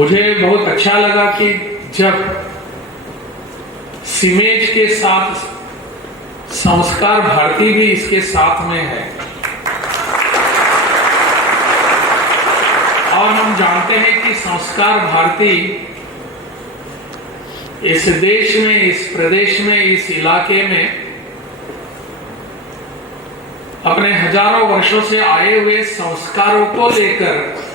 मुझे बहुत अच्छा लगा कि जब सीमेज के साथ संस्कार भारती भी इसके साथ में है, और हम जानते हैं कि संस्कार भारती इस देश में, इस प्रदेश में, इस इलाके में अपने हजारों वर्षों से आए हुए संस्कारों को लेकर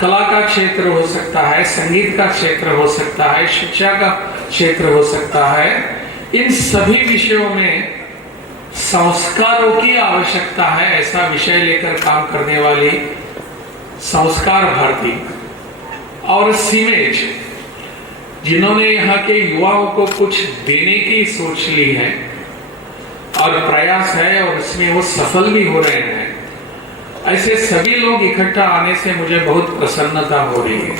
कला का क्षेत्र हो सकता है, संगीत का क्षेत्र हो सकता है, शिक्षा का क्षेत्र हो सकता है, इन सभी विषयों में संस्कारों की आवश्यकता है, ऐसा विषय लेकर काम करने वाली संस्कार भारती और सीमेज, जिन्होंने यहाँ के युवाओं को कुछ देने की सोच ली है और प्रयास है और इसमें वो सफल भी हो रहे हैं, ऐसे सभी लोग इकट्ठा आने से मुझे बहुत प्रसन्नता हो रही है।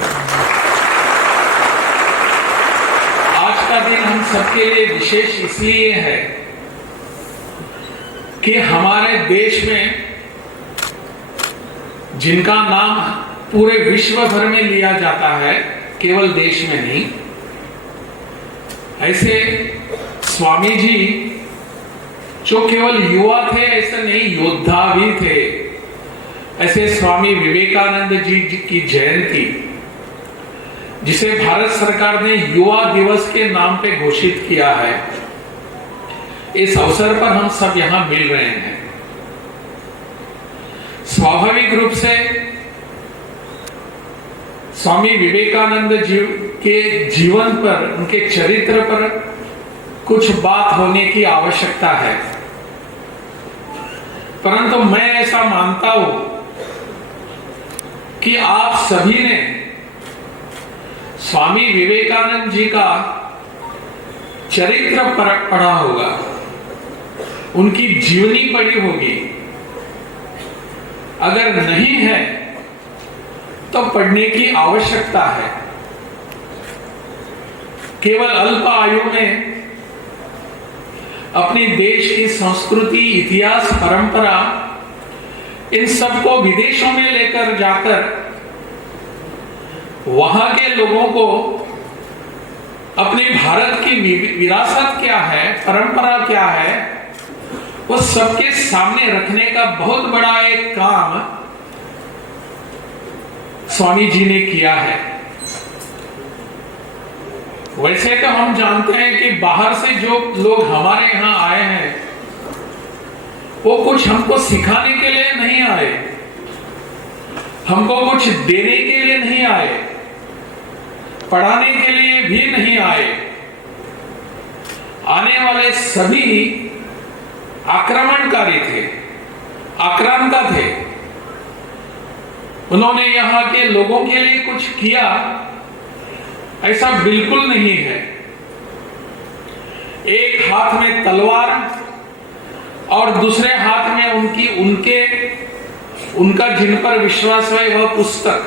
आज का दिन हम सबके लिए विशेष इसलिए है कि हमारे देश में जिनका नाम पूरे विश्व भर में लिया जाता है, केवल देश में नहीं, ऐसे स्वामी जी जो केवल युवा थे ऐसा नहीं, योद्धा भी थे। ऐसे स्वामी विवेकानंद जी की जयंती, जिसे भारत सरकार ने युवा दिवस के नाम पे घोषित किया है, इस अवसर पर हम सब यहां मिल रहे हैं। स्वाभाविक रूप से स्वामी विवेकानंद जी के जीवन पर, उनके चरित्र पर कुछ बात होने की आवश्यकता है, परंतु मैं ऐसा मानता हूं कि आप सभी ने स्वामी विवेकानंद जी का चरित्र पढ़ा होगा, उनकी जीवनी पढ़ी होगी। अगर नहीं है तो पढ़ने की आवश्यकता है। केवल अल्प आयु में अपनी देश की संस्कृति, इतिहास, परंपरा, इन सबको विदेशों में लेकर जाकर वहां के लोगों को अपने भारत की विरासत क्या है, परंपरा क्या है, वो सबके सामने रखने का बहुत बड़ा एक काम स्वामी जी ने किया है। वैसे तो हम जानते हैं कि बाहर से जो लोग हमारे यहां आए हैं, वो कुछ हमको सिखाने के लिए नहीं आए, हमको कुछ देने के लिए नहीं आए, पढ़ाने के लिए भी नहीं आए। आने वाले सभी आक्रमणकारी थे, आक्रांता थे। उन्होंने यहाँ के लोगों के लिए कुछ किया, ऐसा बिल्कुल नहीं है। एक हाथ में तलवार और दूसरे हाथ में उनका जिन पर विश्वास है वह पुस्तक,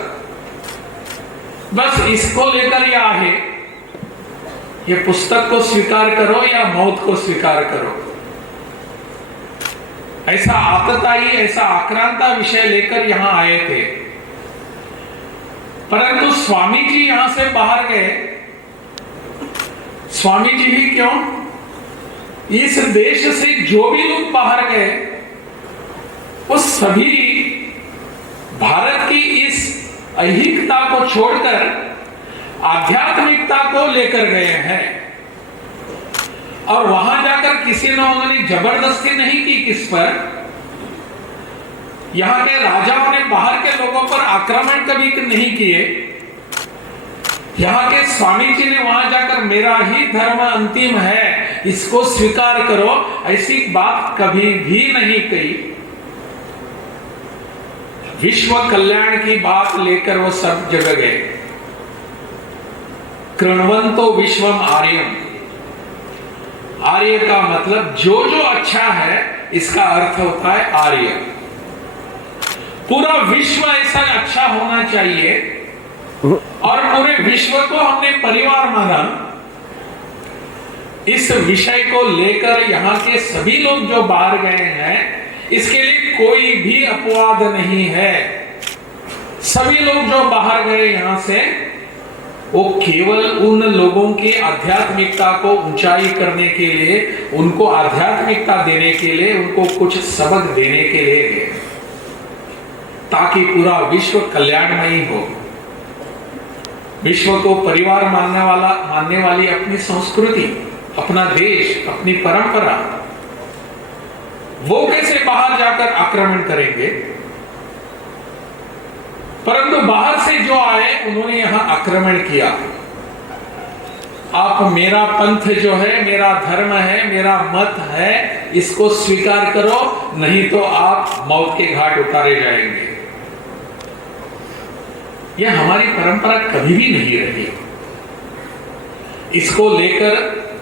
बस इसको लेकर ये आए, ये पुस्तक को स्वीकार करो या मौत को स्वीकार करो। ऐसा आतताई, ऐसा आक्रांता विषय लेकर यहां आए थे। परंतु स्वामी जी यहां से बाहर गए। स्वामी जी ही क्यों, इस देश से जो भी लोग बाहर गए वो सभी भारत की इस ऐहिकता को छोड़कर आध्यात्मिकता को लेकर गए हैं। और वहां जाकर किसी ने, उन्होंने जबरदस्ती नहीं की किस पर। यहां के राजाओं ने बाहर के लोगों पर आक्रमण कभी नहीं किए। यहाँ के स्वामी जी ने वहां जाकर मेरा ही धर्म अंतिम है, इसको स्वीकार करो, ऐसी बात कभी भी नहीं कही। विश्व कल्याण की बात लेकर वो सब जगह गए। कृण्वन्तो विश्वम आर्यम, आर्य का मतलब जो जो अच्छा है, इसका अर्थ होता है आर्य। पूरा विश्व ऐसा अच्छा होना चाहिए, और पूरे विश्व को हमने परिवार माना। इस विषय को लेकर यहाँ के सभी लोग जो बाहर गए हैं, इसके लिए कोई भी अपवाद नहीं है। सभी लोग जो बाहर गए यहां से, वो केवल उन लोगों की आध्यात्मिकता को ऊंचाई करने के लिए, उनको आध्यात्मिकता देने के लिए, उनको कुछ सबक देने के लिए गए, ताकि पूरा विश्व कल्याणमयी हो। विश्व को परिवार मानने वाली अपनी संस्कृति, अपना देश, अपनी परंपरा, वो कैसे बाहर जाकर आक्रमण करेंगे? परंतु बाहर से जो आए उन्होंने यहां आक्रमण किया। आप मेरा पंथ जो है, मेरा धर्म है, मेरा मत है, इसको स्वीकार करो, नहीं तो आप मौत के घाट उतारे जाएंगे। यह हमारी परंपरा कभी भी नहीं रही। इसको लेकर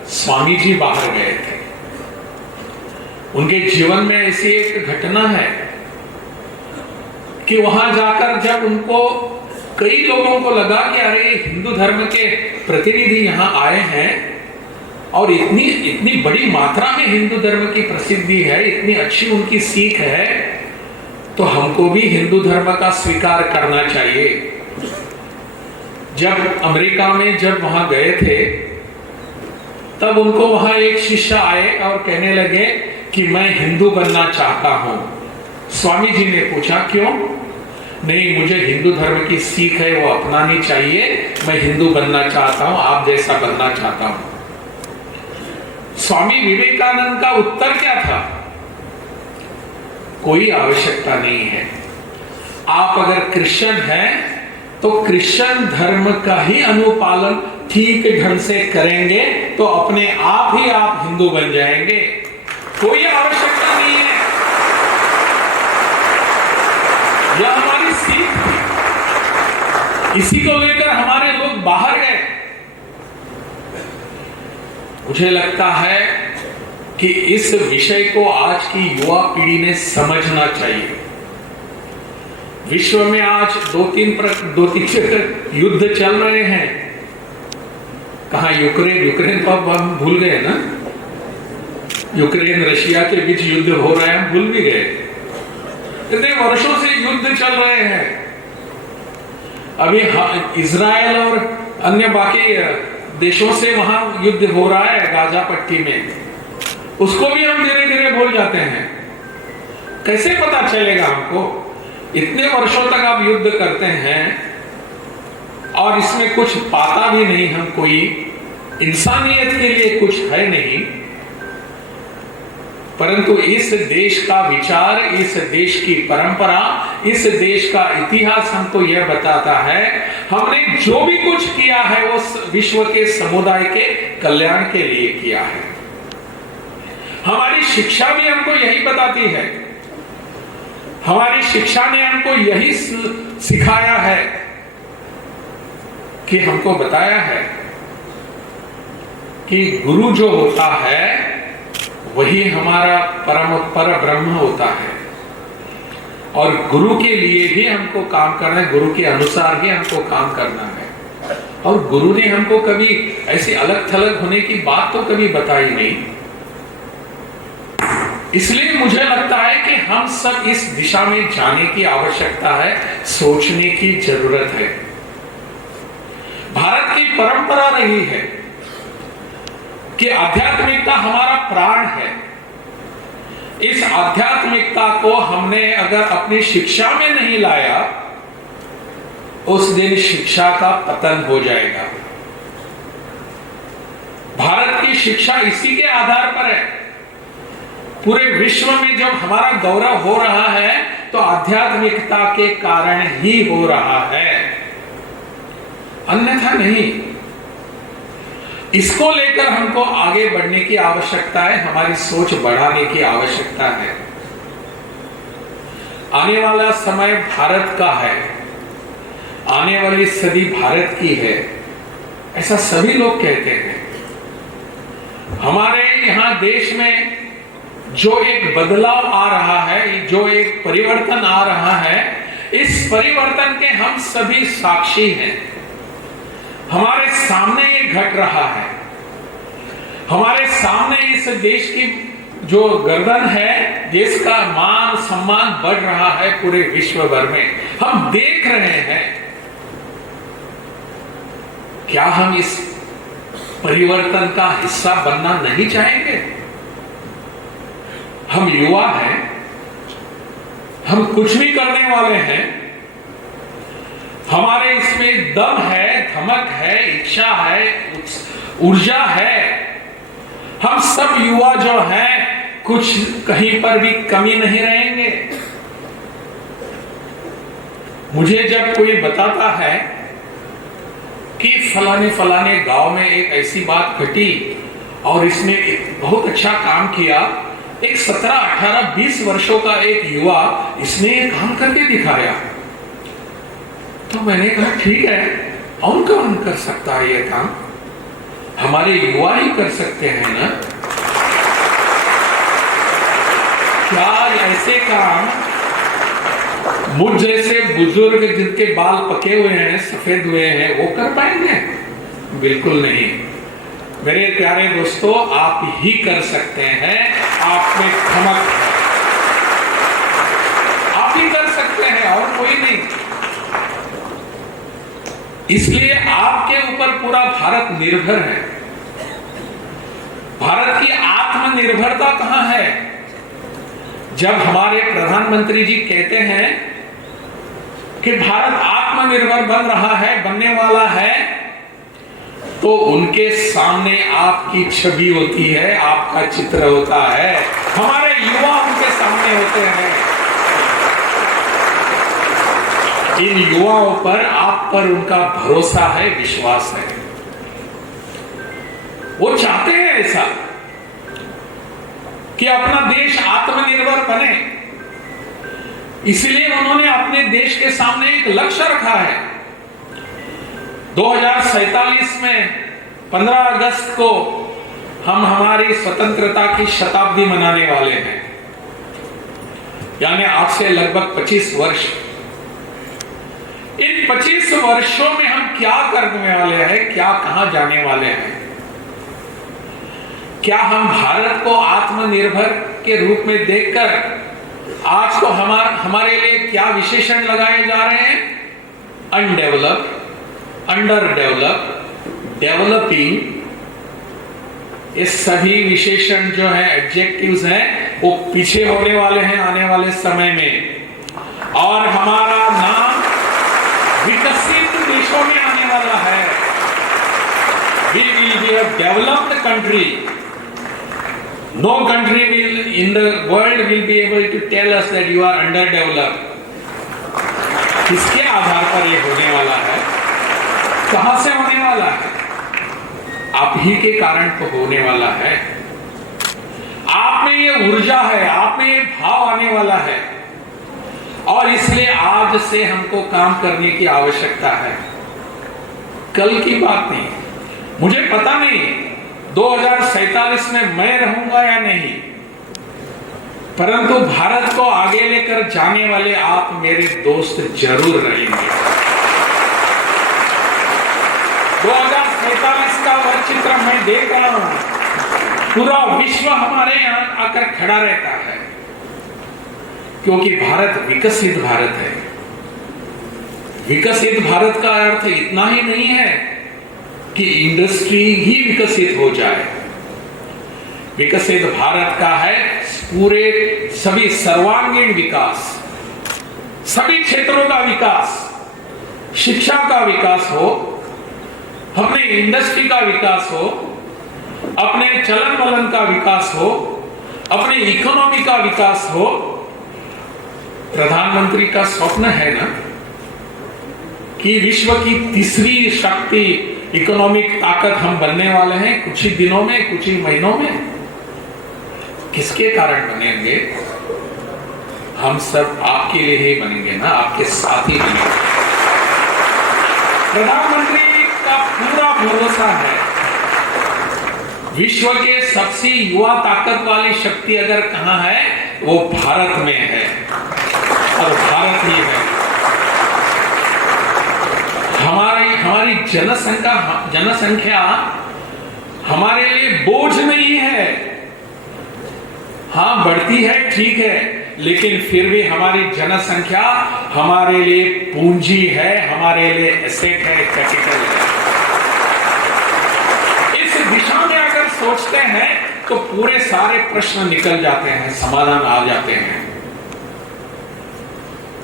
स्वामी जी बाहर गए थे। उनके जीवन में ऐसी एक घटना है कि वहां जाकर जब उनको कई लोगों को लगा कि अरे हिंदू धर्म के प्रतिनिधि यहां आए हैं और इतनी बड़ी मात्रा में हिंदू धर्म की प्रसिद्धि है, इतनी अच्छी उनकी सीख है, तो हमको भी हिंदू धर्म का स्वीकार करना चाहिए। जब अमेरिका में जब वहां गए थे, तब उनको वहां एक शिष्य आए और कहने लगे कि मैं हिंदू बनना चाहता हूं। स्वामी जी ने पूछा क्यों? नहीं, मुझे हिंदू धर्म की सीख है वो अपनानी चाहिए, मैं हिंदू बनना चाहता हूं, आप जैसा बनना चाहता हूं। स्वामी विवेकानंद का उत्तर क्या था? कोई आवश्यकता नहीं है। आप अगर क्रिश्चियन हैं तो क्रिश्चियन धर्म का ही अनुपालन ठीक ढंग से करेंगे तो अपने आप ही आप हिंदू बन जाएंगे। कोई आवश्यकता नहीं है। यह हमारी सीख थी। इसी को लेकर हमारे लोग बाहर गए। मुझे लगता है कि इस विषय को आज की युवा पीढ़ी ने समझना चाहिए। विश्व में आज दो तीन युद्ध चल रहे हैं। कहा यूक्रेन तो अब हम भूल गए ना। यूक्रेन रशिया के बीच युद्ध हो रहा है, हम भूल भी गए। इतने वर्षों से युद्ध चल रहे हैं। अभी इजराइल और अन्य बाकी देशों से वहां युद्ध हो रहा है गाजा पट्टी में, उसको भी हम धीरे धीरे भूल जाते हैं। कैसे पता चलेगा हमको? इतने वर्षों तक आप युद्ध करते हैं और इसमें कुछ पाता भी नहीं, हम कोई इंसानियत के लिए कुछ है नहीं। परंतु इस देश का विचार, इस देश की परंपरा, इस देश का इतिहास हमको यह बताता है, हमने जो भी कुछ किया है वो विश्व के समुदाय के कल्याण के लिए किया है। हमारी शिक्षा भी हमको यही बताती है। हमारी शिक्षा ने हमको यही सिखाया है कि हमको बताया है कि गुरु जो होता है वही हमारा पर ब्रह्म होता है, और गुरु के लिए ही हमको काम करना है, गुरु के अनुसार ही हमको काम करना है। और गुरु ने हमको कभी ऐसी अलग थलग होने की बात तो कभी बताई नहीं। इसलिए मुझे लगता है कि हम सब इस दिशा में जाने की आवश्यकता है, सोचने की जरूरत है। भारत की परंपरा रही है कि आध्यात्मिकता हमारा प्राण है। इस आध्यात्मिकता को हमने अगर अपनी शिक्षा में नहीं लाया, उस दिन शिक्षा का पतन हो जाएगा। भारत की शिक्षा इसी के आधार पर है। पूरे विश्व में जब हमारा गौरव हो रहा है तो आध्यात्मिकता के कारण ही हो रहा है, अन्यथा नहीं। इसको लेकर हमको आगे बढ़ने की आवश्यकता है, हमारी सोच बढ़ाने की आवश्यकता है। आने वाला समय भारत का है, आने वाली सदी भारत की है, ऐसा सभी लोग कहते हैं। हमारे यहां देश में जो एक बदलाव आ रहा है, जो एक परिवर्तन आ रहा है, इस परिवर्तन के हम सभी साक्षी हैं। हमारे सामने ये घट रहा है। हमारे सामने इस देश की जो गर्दन है, देश का मान सम्मान बढ़ रहा है पूरे विश्व भर में, हम देख रहे हैं। क्या हम इस परिवर्तन का हिस्सा बनना नहीं चाहेंगे? हम युवा हैं, हम कुछ भी करने वाले हैं, हमारे इसमें दम है, धमक है, इच्छा है, ऊर्जा है। हम सब युवा जो हैं कुछ कहीं पर भी कमी नहीं रहेंगे। मुझे जब कोई बताता है कि फलाने फलाने गांव में एक ऐसी बात घटी और इसने एक बहुत अच्छा काम किया, एक 17, 18, 20 वर्षों का एक युवा इसने ये काम करके दिखाया, तो मैंने कहा ठीक है, और कौन कर सकता है ये काम? हमारे युवा ही कर सकते हैं ना। क्या ऐसे काम मुझ जैसे बुजुर्ग जिनके बाल पके हुए हैं, सफेद हुए हैं, वो कर पाएंगे? बिल्कुल नहीं। मेरे प्यारे दोस्तों, आप ही कर सकते हैं। आप में धमक है, आप ही कर सकते हैं और कोई नहीं। इसलिए आपके ऊपर पूरा भारत निर्भर है। भारत की आत्मनिर्भरता कहां है? जब हमारे प्रधानमंत्री जी कहते हैं कि भारत आत्मनिर्भर बन रहा है, बनने वाला है, तो उनके सामने आपकी छवि होती है, आपका चित्र होता है, हमारे युवा उनके सामने होते हैं। इन युवाओं पर, आप पर उनका भरोसा है, विश्वास है। वो चाहते हैं ऐसा कि अपना देश आत्मनिर्भर बने। इसलिए उन्होंने अपने देश के सामने एक लक्ष्य रखा है। 2047 में 15 अगस्त को हम हमारी स्वतंत्रता की शताब्दी मनाने वाले हैं, यानी आज से लगभग 25 वर्ष। इन 25 वर्षों में हम क्या करने वाले हैं, क्या कहां जाने वाले हैं? क्या हम भारत को आत्मनिर्भर के रूप में देखकर आज को हमारे लिए क्या विशेषण लगाए जा रहे हैं? अनडेवलप्ड, अंडर डेवलप, डेवलपिंग, ये सभी विशेषण जो है, एडजेक्टिव्स हैं, वो पीछे होने वाले हैं आने वाले समय में। और हमारा नाम विकसित देशों में आने वाला है। We will be a developed country. No country in the world will be able to tell us that you are underdeveloped. किसके आधार पर ये होने वाला है? कहां से होने वाला है? आप ही के कारण तो होने वाला है। आप में ये ऊर्जा है, आप में ये भाव आने वाला है, और इसलिए आज से हमको काम करने की आवश्यकता है। कल की बात नहीं। मुझे पता नहीं 2047 में मैं रहूंगा या नहीं, परंतु भारत को आगे लेकर जाने वाले आप मेरे दोस्त जरूर रहेंगे। 2047 का वह चित्र मैं देख रहा हूं। पूरा विश्व हमारे यहां आकर खड़ा रहता है, क्योंकि भारत विकसित भारत है। विकसित भारत का अर्थ इतना ही नहीं है कि इंडस्ट्री ही विकसित हो जाए। विकसित भारत का है पूरे सभी सर्वांगीण विकास, सभी क्षेत्रों का विकास, शिक्षा का विकास हो, अपने इंडस्ट्री का विकास हो, अपने चलन वलन का विकास हो, अपने इकोनॉमी का विकास हो। प्रधानमंत्री का स्वप्न है ना कि विश्व की तीसरी शक्ति, इकोनॉमिक ताकत हम बनने वाले हैं कुछ ही दिनों में, कुछ ही महीनों में। किसके कारण बनेंगे? हम सब आपके लिए ही बनेंगे ना, आपके साथ ही बनेंगे। प्रधानमंत्री का पूरा भरोसा है, विश्व के सबसे युवा ताकत वाली शक्ति अगर कहां है, वो भारत में है, और भारत ही है। हमारी जनसंख्या हमारे लिए बोझ नहीं है। हाँ बढ़ती है, ठीक है, लेकिन फिर भी हमारी जनसंख्या हमारे लिए पूंजी है, हमारे लिए एसेट है, कैपिटल है। इस दिशा में अगर सोचते हैं तो पूरे सारे प्रश्न निकल जाते हैं, समाधान आ जाते हैं।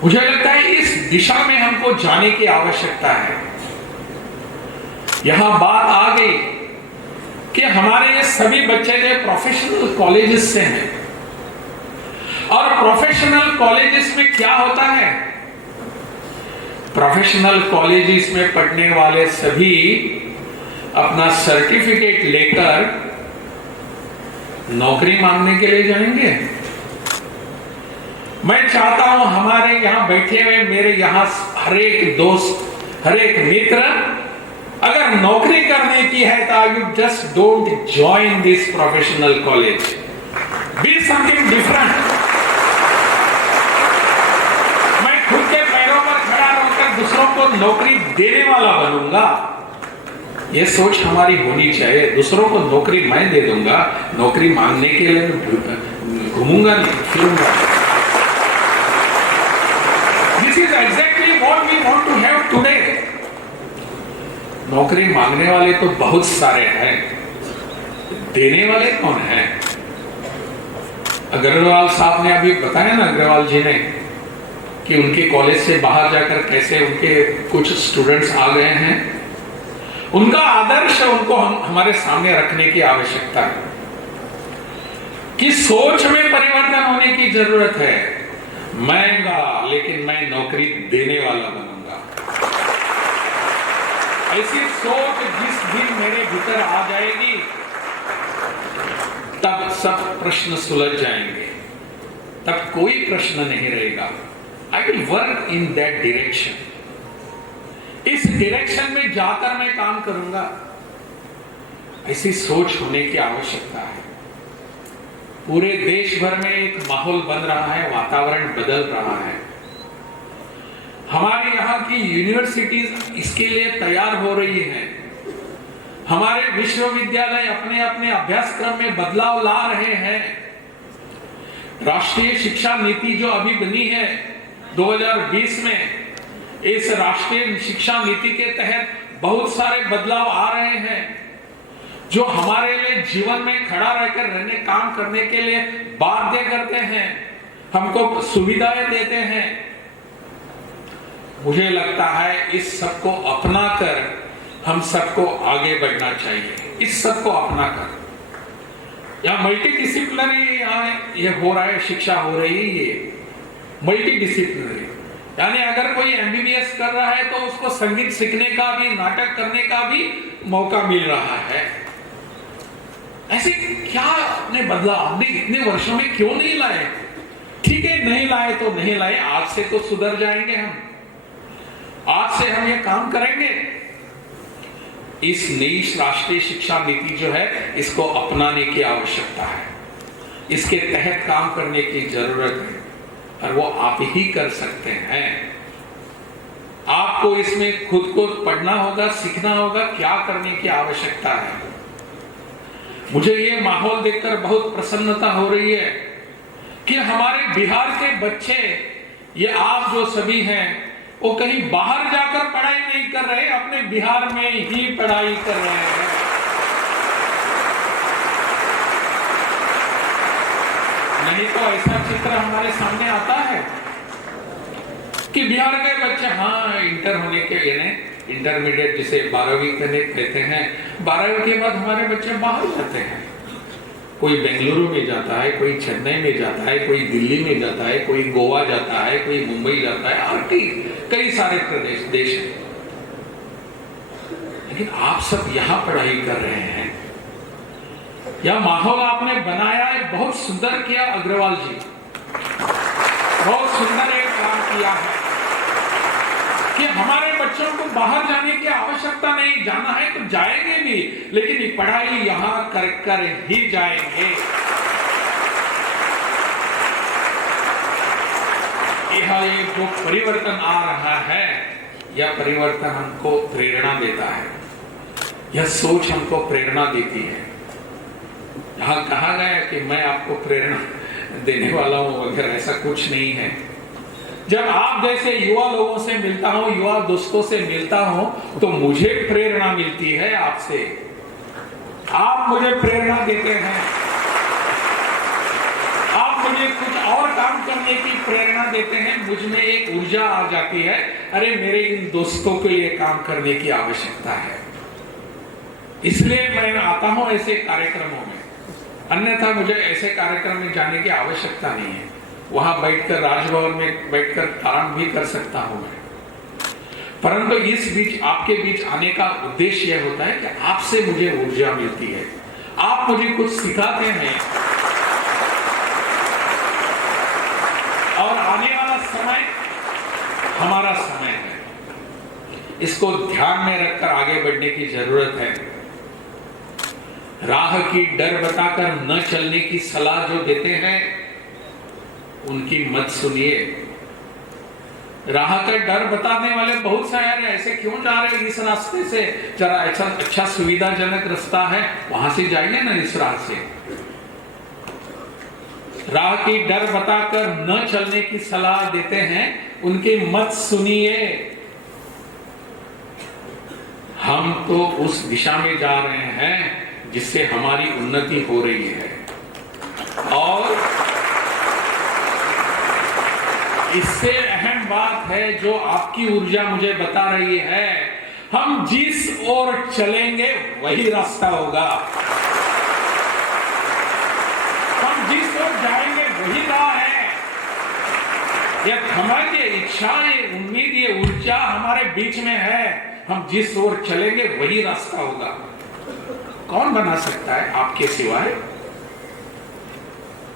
मुझे लगता है इस दिशा में हमको जाने की आवश्यकता है। यहां बात आ गई कि हमारे ये सभी बच्चे जो प्रोफेशनल कॉलेजेस से हैं, और प्रोफेशनल कॉलेजेस में क्या होता है? प्रोफेशनल कॉलेजेस में पढ़ने वाले सभी अपना सर्टिफिकेट लेकर नौकरी मांगने के लिए जाएंगे। मैं चाहता हूं हमारे यहां बैठे हुए मेरे यहां हर एक दोस्त, हर एक मित्र, अगर नौकरी करने की है तो you just don't join this professional college, be something different. मैं खुद के पैरों पर खड़ा रहकर दूसरों को नौकरी देने वाला बनूंगा, ये सोच हमारी होनी चाहिए। दूसरों को नौकरी मैं दे दूंगा, नौकरी मांगने के लिए घूमूंगा नहीं, फिरूंगा। This is exactly what we want to have today. नौकरी मांगने वाले तो बहुत सारे हैं, देने वाले कौन हैं? अग्रवाल साहब ने अभी बताया ना, अग्रवाल जी ने, कि उनके कॉलेज से बाहर जाकर कैसे उनके कुछ स्टूडेंट्स आ गए हैं। उनका आदर्श उनको हमारे सामने रखने की आवश्यकता है कि सोच में परिवर्तन होने की जरूरत है। महंगा, लेकिन मैं नौकरी देने वाला बनूंगा। ऐसी सोच जिस दिन मेरे भीतर आ जाएगी, तब सब प्रश्न सुलझ जाएंगे, तब कोई प्रश्न नहीं रहेगा। I will work in that direction. इस डायरेक्शन में जाकर मैं काम करूंगा। ऐसी सोच होने की आवश्यकता है। पूरे देश भर में एक माहौल बन रहा है, वातावरण बदल रहा है। हमारे यहाँ की यूनिवर्सिटीज इसके लिए तैयार हो रही हैं। हमारे विश्वविद्यालय अपने अपने अभ्यासक्रम में बदलाव ला रहे हैं। राष्ट्रीय शिक्षा नीति जो अभी बनी है 2020 में, इस राष्ट्रीय शिक्षा नीति के तहत बहुत सारे बदलाव आ रहे हैं जो हमारे लिए जीवन में खड़ा रहकर रहने, काम करने के लिए बाध्य करते हैं, हमको सुविधाएं देते हैं। मुझे लगता है इस सबको अपनाकर हम सबको आगे बढ़ना चाहिए। इस सबको अपनाकर यहाँ मल्टी डिसिप्लिनरी ये हो रहा है, शिक्षा हो रही है, ये मल्टी डिसिप्लिनरी। यानी अगर कोई एमबीबीएस कर रहा है तो उसको संगीत सीखने का भी, नाटक करने का भी मौका मिल रहा है। ऐसे क्या आपने बदला? आपने इतने वर्षों में क्यों नहीं लाए? ठीक है, नहीं लाए तो नहीं लाए, आज से तो सुधर जाएंगे हम। आज से हम ये काम करेंगे। इस नई राष्ट्रीय शिक्षा नीति जो है, इसको अपनाने की आवश्यकता है। इसके तहत काम करने की जरूरत है, और वो आप ही कर सकते हैं। आपको इसमें खुद को पढ़ना होगा, सीखना होगा, क्या करने की आवश्यकता है। मुझे ये माहौल देखकर बहुत प्रसन्नता हो रही है कि हमारे बिहार के बच्चे, ये आप जो सभी हैं, वो कहीं बाहर जाकर पढ़ाई नहीं कर रहे, अपने बिहार में ही पढ़ाई कर रहे हैं। नहीं तो ऐसा चित्र हमारे सामने आता है कि बिहार के बच्चे, हाँ, इंटर होने के लिए, इंटरमीडिएट जिसे 12वीं कहते हैं, 12वीं के बाद हमारे बच्चे बाहर जाते हैं। कोई बेंगलुरु में जाता है, कोई चेन्नई में जाता है, कोई दिल्ली में जाता है, कोई गोवा जाता है, कोई मुंबई जाता है, और कई सारे देश हैं। लेकिन आप सब यहां पढ़ाई कर रहे हैं। यह माहौल आपने बनाया है, बहुत सुंदर किया अग्रवाल जी, बहुत सुंदर एक काम किया है कि हमारे बच्चों को बाहर जाने की आवश्यकता नहीं, जाना है तो जाएंगे भी, लेकिन पढ़ाई यहां कर ही जाएंगे। यह जो परिवर्तन आ रहा है, यह परिवर्तन हमको प्रेरणा देता है, यह सोच हमको प्रेरणा देती है। यहां कहा गया कि मैं आपको प्रेरणा देने वाला हूं वगैरह, ऐसा कुछ नहीं है। जब आप जैसे युवा लोगों से मिलता हूं, युवा दोस्तों से मिलता हूं, तो मुझे प्रेरणा मिलती है आपसे। आप मुझे प्रेरणा देते हैं, आप मुझे कुछ और काम करने की प्रेरणा देते हैं। मुझ में एक ऊर्जा आ जाती है, अरे मेरे इन दोस्तों को ये काम करने की आवश्यकता है, इसलिए मैं आता हूं ऐसे कार्यक्रमों में। अन्यथा मुझे ऐसे कार्यक्रम में जाने की आवश्यकता नहीं है। वहां बैठकर, राजभवन में बैठकर काम भी कर सकता हूं मैं, परंतु इस बीच आपके बीच आने का उद्देश्य यह होता है कि आपसे मुझे ऊर्जा मिलती है, आप मुझे कुछ सिखाते हैं, और आने वाला समय हमारा समय है। इसको ध्यान में रखकर आगे बढ़ने की जरूरत है। राह की डर बताकर न चलने की सलाह जो देते हैं, उनकी मत सुनिए। राह का डर बताने वाले बहुत सारे ऐसे क्यों जा रहे हैं इस रास्ते से, जरा अच्छा सुविधाजनक रास्ता है, वहां से जाइए ना इस राह से। राह की डर बताकर न चलने की सलाह देते हैं, उनकी मत सुनिए। हम तो उस दिशा में जा रहे हैं जिससे हमारी उन्नति हो रही है, और इससे अहम बात है जो आपकी ऊर्जा मुझे बता रही है, हम जिस ओर चलेंगे वही रास्ता होगा, हम जिस ओर जाएंगे वही राह है। यह हमारी इच्छा, ये उम्मीद, ये ऊर्जा हमारे बीच में है, हम जिस ओर चलेंगे वही रास्ता होगा। कौन बना सकता है आपके सिवाय?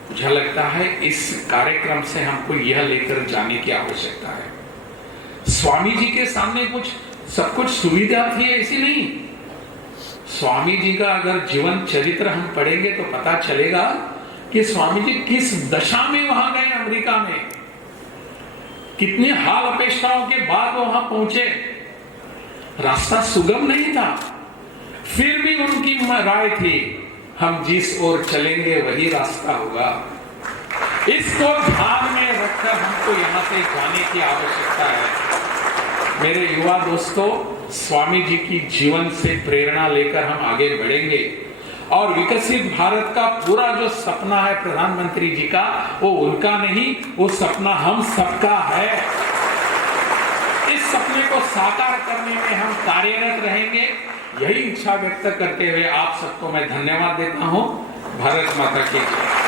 मुझे लगता है इस कार्यक्रम से हमको यह लेकर जाने की आवश्यकता है। स्वामी जी के सामने सब कुछ सुविधा थी ऐसी नहीं। स्वामी जी का अगर जीवन चरित्र हम पढ़ेंगे तो पता चलेगा कि स्वामी जी किस दशा में वहां गए, अमेरिका में कितनी हाल अपेक्षाओं के बाद वहां पहुंचे। रास्ता सुगम नहीं था, फिर भी उनकी राय थी, हम जिस ओर चलेंगे वही रास्ता होगा। इसको ध्यान में रखकर हमको यहां से जाने की आवश्यकता है। मेरे युवा दोस्तों, स्वामी जी की जीवन से प्रेरणा लेकर हम आगे बढ़ेंगे, और विकसित भारत का पूरा जो सपना है प्रधानमंत्री जी का, वो उनका नहीं, वो सपना हम सबका है। इस सपने को साकार करने में हम कार्यरत रहेंगे। यही इच्छा व्यक्त करते हुए आप सबको मैं धन्यवाद देता हूं। भारत माता की जय।